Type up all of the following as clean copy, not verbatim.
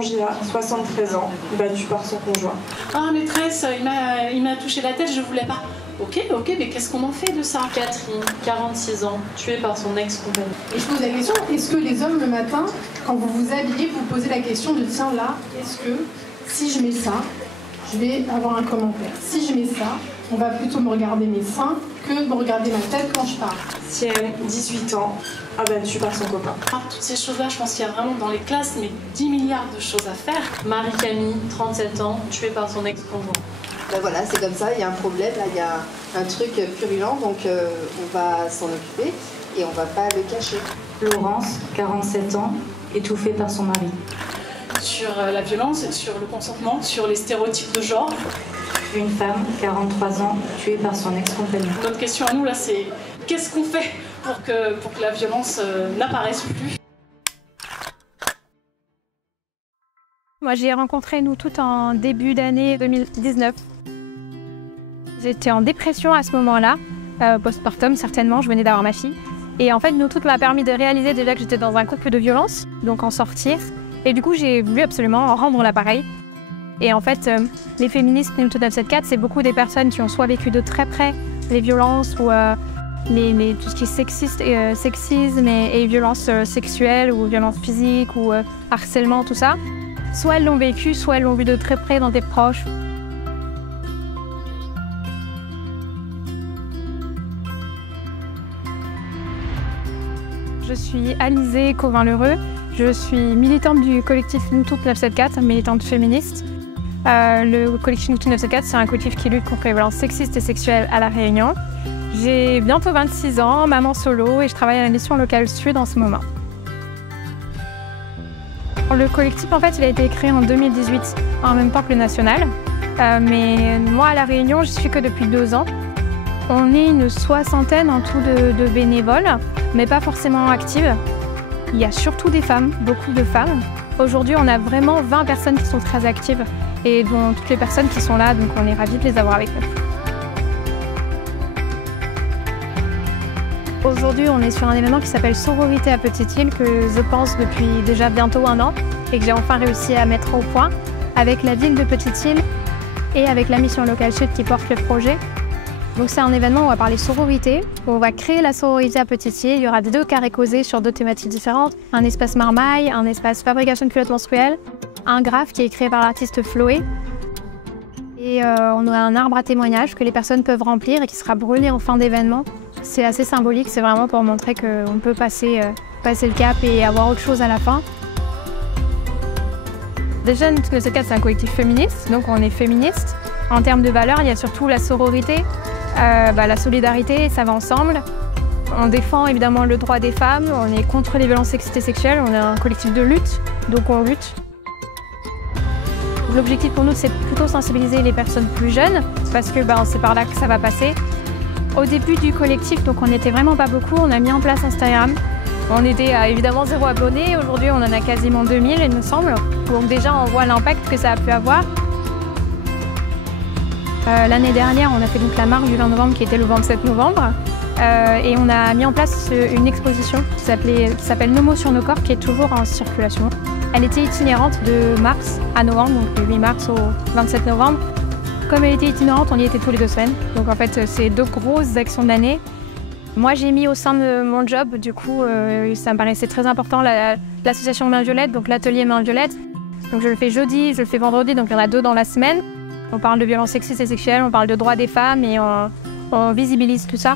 Gila, 73 ans, battu par son conjoint. Ah maîtresse, il m'a touché la tête, je voulais pas. Ok, mais qu'est-ce qu'on en fait de ça? Catherine, 46 ans, tuée par son ex-compagnon. Et je pose la question, est-ce que les hommes le matin, quand vous vous habillez, vous posez la question de tiens là, est-ce que si je mets ça, je vais avoir un commentaire. Si je mets ça, on va plutôt me regarder mes seins que me regarder ma tête quand je parle. Ciel, 18 ans, abattue par son copain. Toutes ces choses-là, je pense qu'il y a vraiment dans les classes 10 milliards de choses à faire. Marie-Camille, 37 ans, tuée par son ex-conjoint. Ben voilà, c'est comme ça, il y a un problème, là, il y a un truc purulent, donc on va s'en occuper et on va pas le cacher. Laurence, 47 ans, étouffée par son mari. Sur la violence, sur le consentement, sur les stéréotypes de genre. Une femme, 43 ans, tuée par son ex-compagnon. Notre question à nous, là, c'est qu'est-ce qu'on fait pour que la violence n'apparaisse plus? Moi, j'ai rencontré nous toutes en début d'année 2019. J'étais en dépression à ce moment-là, postpartum certainement, je venais d'avoir ma fille. Et en fait, nous toutes m'a permis de réaliser déjà que j'étais dans un couple de violence, donc en sortir. Et du coup, j'ai voulu absolument rendre l'appareil. Et en fait, les féministes Nous Toutes 974, c'est beaucoup des personnes qui ont soit vécu de très près les violences ou tout ce qui est sexisme et violences sexuelles ou violences physiques ou harcèlement, tout ça. Soit elles l'ont vécu, soit elles l'ont vu de très près dans des proches. Je suis Alizée Cauvin-Lheureux. Je suis militante du collectif Nous Toutes 974, militante féministe. Le collectif Nous Toutes 974, c'est un collectif qui lutte contre les violences sexistes et sexuelles à La Réunion. J'ai bientôt 26 ans, maman solo, et je travaille à la mission locale Sud en ce moment. Le collectif, en fait, il a été créé en 2018, en même temps que le national. Mais moi, à La Réunion, je suis que depuis 2 ans. On est une soixantaine en tout de bénévoles, mais pas forcément actives. Il y a surtout des femmes, beaucoup de femmes. Aujourd'hui, on a vraiment 20 personnes qui sont très actives et dont toutes les personnes qui sont là, donc on est ravis de les avoir avec nous. Aujourd'hui, on est sur un événement qui s'appelle Sororité à Petite-Île, que je pense depuis déjà bientôt 1 an et que j'ai enfin réussi à mettre au point avec la ville de Petite-Île et avec la mission locale Sud qui porte le projet. Donc c'est un événement où on va parler sororité, où on va créer la sororité à Petite-Île. Il y aura 2 carrés causés sur 2 thématiques différentes. Un espace marmaille, un espace fabrication de culottes menstruelles, un graphe qui est créé par l'artiste Floé. Et on a un arbre à témoignages que les personnes peuvent remplir et qui sera brûlé en fin d'événement. C'est assez symbolique, c'est vraiment pour montrer qu'on peut passer le cap et avoir autre chose à la fin. Déjà, Nous Toutes 974, c'est un collectif féministe, donc on est féministe. En termes de valeurs, il y a surtout la sororité, la solidarité, ça va ensemble. On défend évidemment le droit des femmes, on est contre les violences sexistes et sexuelles, on est un collectif de lutte, donc on lutte. L'objectif pour nous, c'est plutôt sensibiliser les personnes plus jeunes, parce que c'est par là que ça va passer. Au début du collectif, donc on n'était vraiment pas beaucoup, on a mis en place Instagram. On était à évidemment 0 abonnés, aujourd'hui on en a quasiment 2000 il me semble. Donc déjà on voit l'impact que ça a pu avoir. L'année dernière, on a fait donc la marche du 20 novembre qui était le 27 novembre. Et on a mis en place une exposition qui s'appelle Nos mots sur nos corps, qui est toujours en circulation. Elle était itinérante de mars à novembre, donc du 8 mars au 27 novembre. Comme elle était itinérante, on y était tous les 2 semaines. Donc en fait, c'est 2 grosses actions de l'année. Moi, j'ai mis au sein de mon job, du coup, ça me paraissait très important, l'association Main Violette, donc l'atelier Main Violette. Donc je le fais jeudi, je le fais vendredi, donc il y en a 2 dans la semaine. On parle de violences sexistes et sexuelles, on parle de droits des femmes et on visibilise tout ça.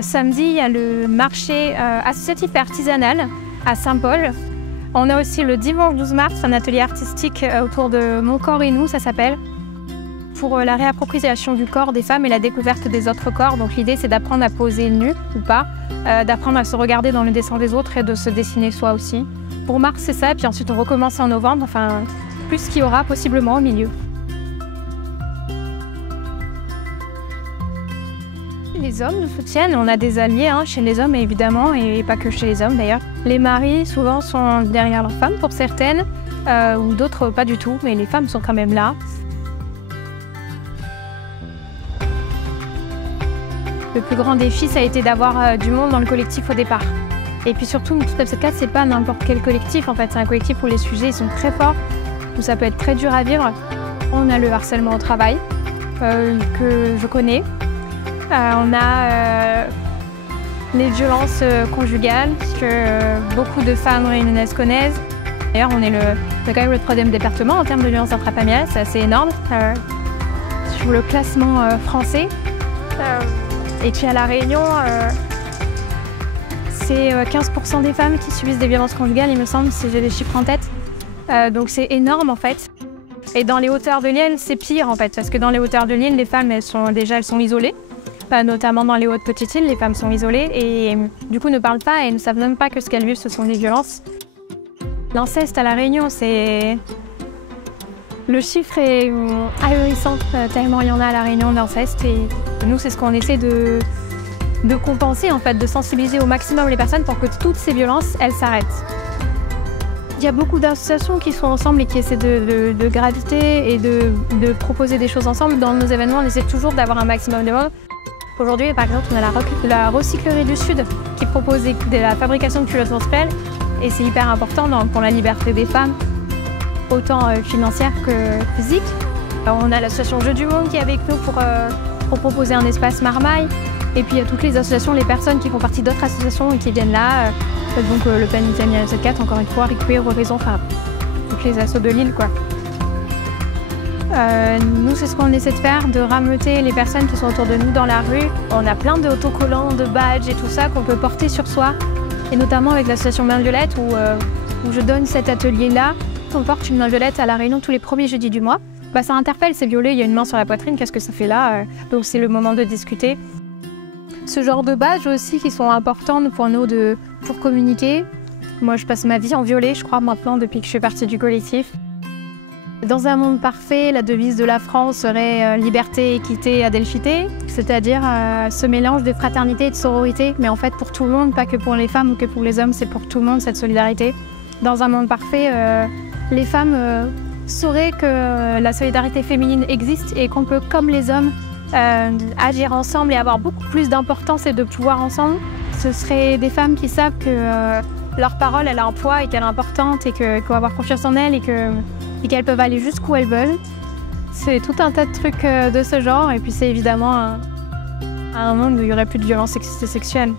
Samedi, il y a le marché associatif et artisanal à Saint-Paul. On a aussi le dimanche 12 mars, un atelier artistique autour de Mon corps et nous, ça s'appelle, pour la réappropriation du corps des femmes et la découverte des autres corps. Donc l'idée, c'est d'apprendre à poser nu ou pas, d'apprendre à se regarder dans le dessin des autres et de se dessiner soi aussi. Pour mars, c'est ça, et puis ensuite on recommence en novembre, enfin, plus qu'il y aura possiblement au milieu. Les hommes nous soutiennent, on a des alliés chez les hommes évidemment, et pas que chez les hommes d'ailleurs. Les maris souvent sont derrière leurs femmes pour certaines, ou d'autres pas du tout, mais les femmes sont quand même là. Le plus grand défi, ça a été d'avoir du monde dans le collectif au départ. Et puis surtout, Nous Toutes 974, c'est pas n'importe quel collectif en fait, c'est un collectif où les sujets sont très forts. où ça peut être très dur à vivre. On a le harcèlement au travail, que je connais. On a les violences conjugales, que beaucoup de femmes réunionnaises connaissent. D'ailleurs, on est quand même le 3e département en termes de violences intrafamiliales, c'est assez énorme sur le classement français. Et puis à La Réunion, c'est 15% des femmes qui subissent des violences conjugales, il me semble, si j'ai des chiffres en tête. Donc c'est énorme en fait. Et dans les hauteurs de l'île, c'est pire en fait, parce que dans les hauteurs de l'île, les femmes, elles sont isolées. Notamment dans les hautes petites îles, les femmes sont isolées et du coup ne parlent pas et ne savent même pas que ce qu'elles vivent, ce sont des violences. L'inceste à La Réunion, c'est... Le chiffre est ahurissant, tellement il y en a à La Réunion d'inceste. Et nous, c'est ce qu'on essaie de compenser, en fait, de sensibiliser au maximum les personnes pour que toutes ces violences, elles s'arrêtent. Il y a beaucoup d'associations qui sont ensemble et qui essaient de graviter et de proposer des choses ensemble. Dans nos événements, on essaie toujours d'avoir un maximum de monde. Aujourd'hui, par exemple, on a la Recyclerie du Sud qui propose de la fabrication de culottes menstruelles et c'est hyper important pour la liberté des femmes, autant financière que physique. Alors, on a l'association Jeux du Monde qui est avec nous pour proposer un espace marmaille. Et puis il y a toutes les associations, les personnes qui font partie d'autres associations et qui viennent là. Donc le Pénitentiaire 74, encore une fois, Requeer, Horizon, enfin toutes les assos de l'île, quoi. Nous, c'est ce qu'on essaie de faire, de rameuter les personnes qui sont autour de nous dans la rue. On a plein d'autocollants, de badges et tout ça qu'on peut porter sur soi. Et notamment avec l'association Main Violette où je donne cet atelier-là. On porte une main violette à La Réunion tous les premiers jeudis du mois. Ça interpelle, c'est violet, il y a une main sur la poitrine, qu'est-ce que ça fait là? Donc c'est le moment de discuter. Ce genre de badges aussi qui sont importantes pour nous pour communiquer. Moi, je passe ma vie en violet, je crois, maintenant, depuis que je fais partie du collectif. Dans un monde parfait, la devise de la France serait liberté, équité, adelphité, c'est-à-dire ce mélange de fraternité et de sororité, mais en fait pour tout le monde, pas que pour les femmes ou que pour les hommes, c'est pour tout le monde cette solidarité. Dans un monde parfait, les femmes sauraient que la solidarité féminine existe et qu'on peut, comme les hommes, agir ensemble et avoir beaucoup plus d'importance et de pouvoir ensemble. Ce seraient des femmes qui savent que leur parole, elle a un poids et qu'elle est importante et qu'il faut avoir confiance en elles et qu'elles peuvent aller jusqu'où elles veulent. C'est tout un tas de trucs de ce genre et puis c'est évidemment un monde où il n'y aurait plus de violence sexiste et sexuelle.